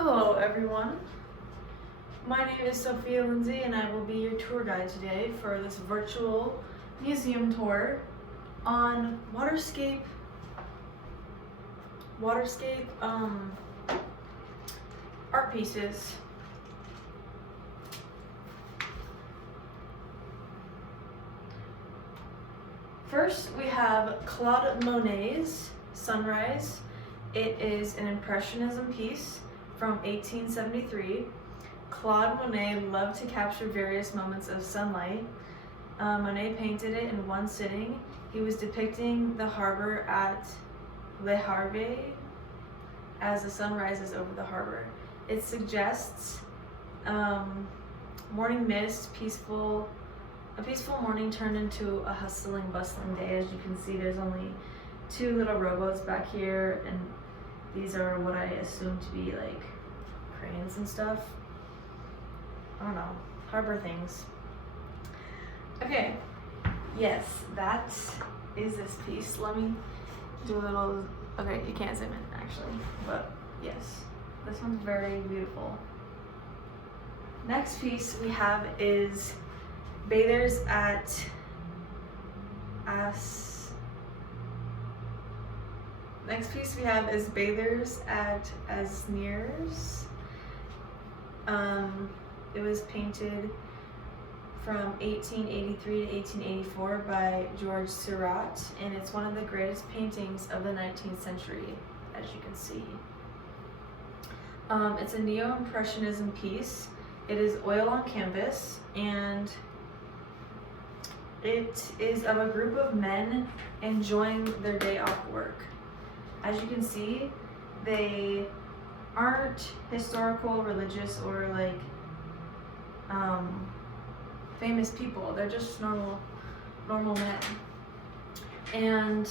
Hello everyone, my name is Sophia Lindsay and I will be your tour guide today for this virtual museum tour on waterscape art pieces. First we have Claude Monet's Sunrise. It is an Impressionism piece from 1873. Claude Monet loved to capture various moments of sunlight. Monet painted it in one sitting. He was depicting the harbor at Le Havre as the sun rises over the harbor. It suggests morning mist, a peaceful morning turned into a hustling, bustling day. As you can see, there's only two little rowboats back here, and these are what I assume to be like cranes and stuff. I don't know, harbor things. Okay, yes, that is this piece. Let me do a little, okay, you can't zoom in actually, but yes, this one's very beautiful. Next piece we have is Bathers at Asnières. It was painted from 1883 to 1884 by Georges Seurat, and it's one of the greatest paintings of the 19th century, as you can see. It's a neo-impressionism piece. It is oil on canvas, and it is of a group of men enjoying their day off work. As you can see, they aren't historical, religious, or like famous people. They're just normal men. And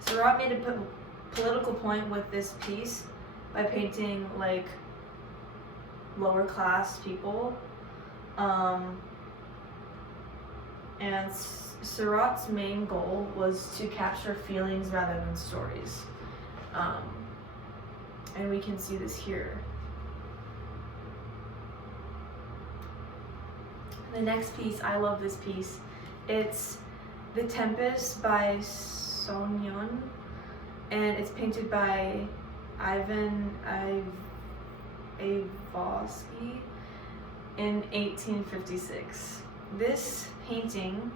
Seurat made a political point with this piece by painting like lower class people. And Seurat's main goal was to capture feelings rather than stories. And we can see this here. The next piece, I love this piece. It's The Tempest by Soignon, and it's painted by Ivan Ivanovsky in 1856. This painting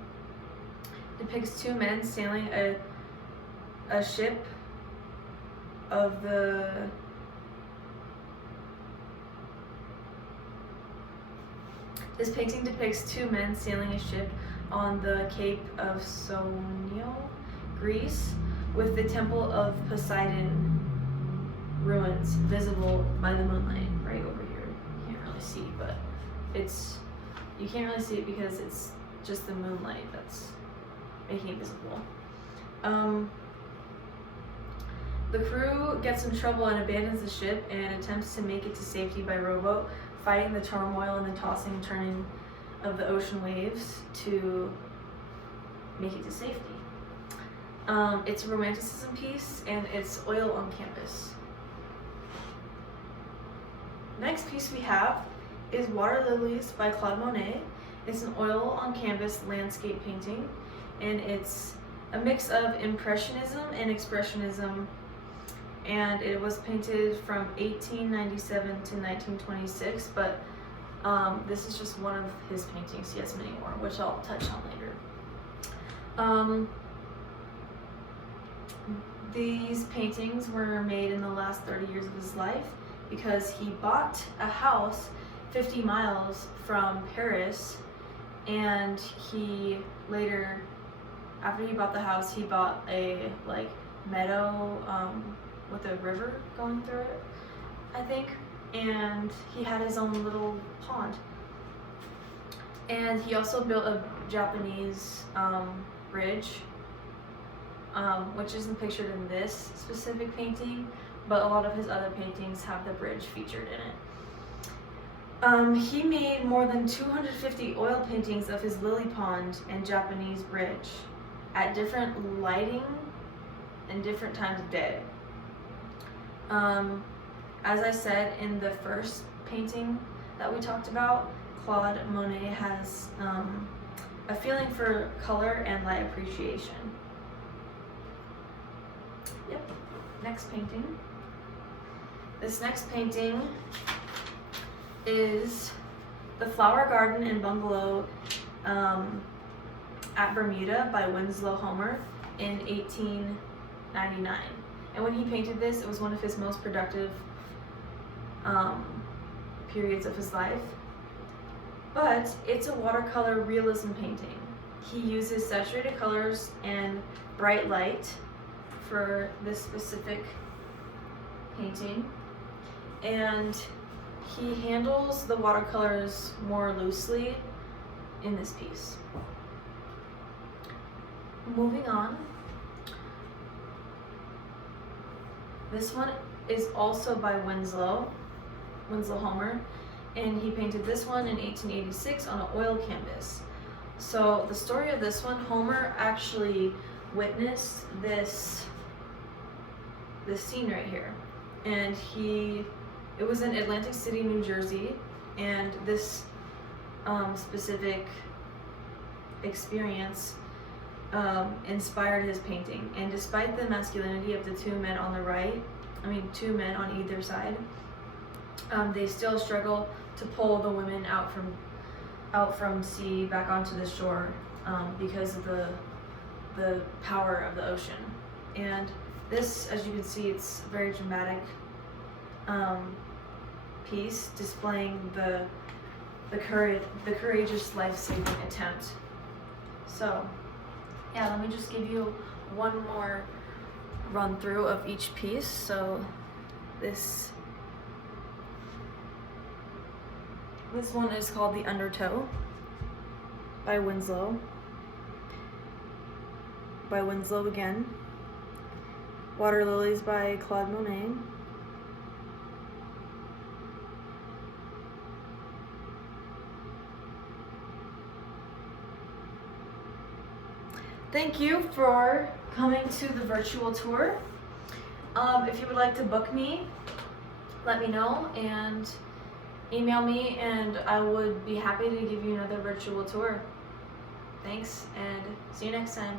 depicts two men sailing a ship of the This painting depicts two men sailing a ship on the Cape of Soignon, Greece, with the Temple of Poseidon ruins visible by the moonlight right over here. You can't really see, but you can't really see it because it's just the moonlight that's making it visible. The crew gets in trouble and abandons the ship and attempts to make it to safety by rowboat, fighting the turmoil and the tossing and turning of the ocean waves to make it to safety. It's a romanticism piece, and it's oil on canvas. Next piece we have is Water Lilies by Claude Monet. It's an oil on canvas landscape painting, and it's a mix of Impressionism and Expressionism, and it was painted from 1897 to 1926, but this is just one of his paintings. He has many more, which I'll touch on later. These paintings were made in the last 30 years of his life because he bought a house 50 miles from Paris, and he later, after he bought the house, he bought a meadow with a river going through it, I think, and he had his own little pond. And he also built a Japanese bridge, which isn't pictured in this specific painting, but a lot of his other paintings have the bridge featured in it. He made more than 250 oil paintings of his lily pond and Japanese bridge at different lighting and different times of day. as I said in the first painting that we talked about, Claude Monet has a feeling for color and light appreciation. Yep, next painting. This next painting is The Flower Garden and Bungalow at Bermuda by Winslow Homer in 1899. And when he painted this, it was one of his most productive periods of his life. But it's a watercolor realism painting. He uses saturated colors and bright light for this specific painting, and he handles the watercolors more loosely in this piece. Moving on, this one is also by Winslow Homer, and he painted this one in 1886 on an oil canvas. So the story of this one, Homer actually witnessed this scene right here, and it was in Atlantic City, New Jersey, and this specific experience inspired his painting. And despite the masculinity of the two men on the right, two men on either side, they still struggle to pull the women out from sea back onto the shore because of the power of the ocean. And this, as you can see, it's a very dramatic piece displaying the courageous life-saving attempt. So yeah, let me just give you one more run through of each piece. So this one is called The Undertow by Winslow. By Winslow again. Water Lilies by Claude Monet. Thank you for coming to the virtual tour. If you would like to book me, let me know and email me, and I would be happy to give you another virtual tour. Thanks, and see you next time.